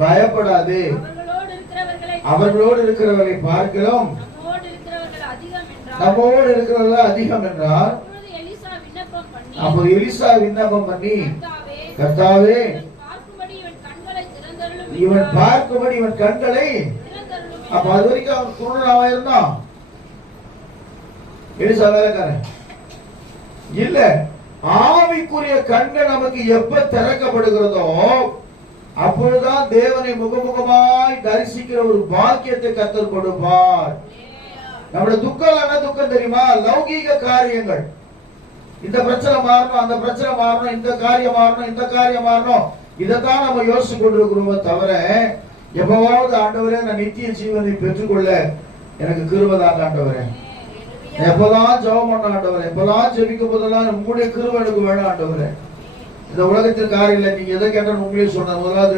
பயப்படாதே, அவர்களோடு இருக்கிறவர்களை பார்க்கிறோம் நம்மோடு இருக்கிறவர்கள் அதிகம் என்றார். அப்போ எலிசா விண்ணப்பம் பண்ணி, கர்த்தாவே இவன் பார்க்கும்படி இவன் கண்களை, அப்ப அது வரைக்கும் அவன் குருடனாக இருந்தான். எலிசா வேலைக்காரன் இல்ல. ஆவிக்குரிய கண்கள் நமக்கு எப்ப திறக்கப்படுகிறதோ அப்பொழுதுதான் தேவனை முகமுகமாய் தரிசிக்கிற ஒரு பாக்கியத்தை கர்த்தர் கொடுப்பார். நம்முடைய துக்கம் என்ன துக்கம் தெரியுமா? லௌகீக காரியங்கள். இந்த பிரச்சனை மாறணும், அந்த பிரச்சனை மாறணும், இந்த காரியம் மாறணும், இந்த காரியம் மாறணும், இதைத்தான் நம்ம யோசிச்சு கொண்டிருக்கிறோமே தவிர, எப்பவாவது ஆண்டவரே நான் நித்திய ஜீவனை பெற்றுக்கொள்ள எனக்கு கிருபை தாங்க ஆண்டவரே, எப்பதான் ஜெபம் பண்ண ஆண்டவரே, எப்பதான் ஜெபிக்கும் போதெல்லாம் உங்களுடைய கிருபை எனக்கு வேணும் ஆண்டவரே. இந்த உலகத்தில் காரியம் இல்லை, நீங்க எதை கேட்டாலும் உங்களே சொன்ன முதலாவது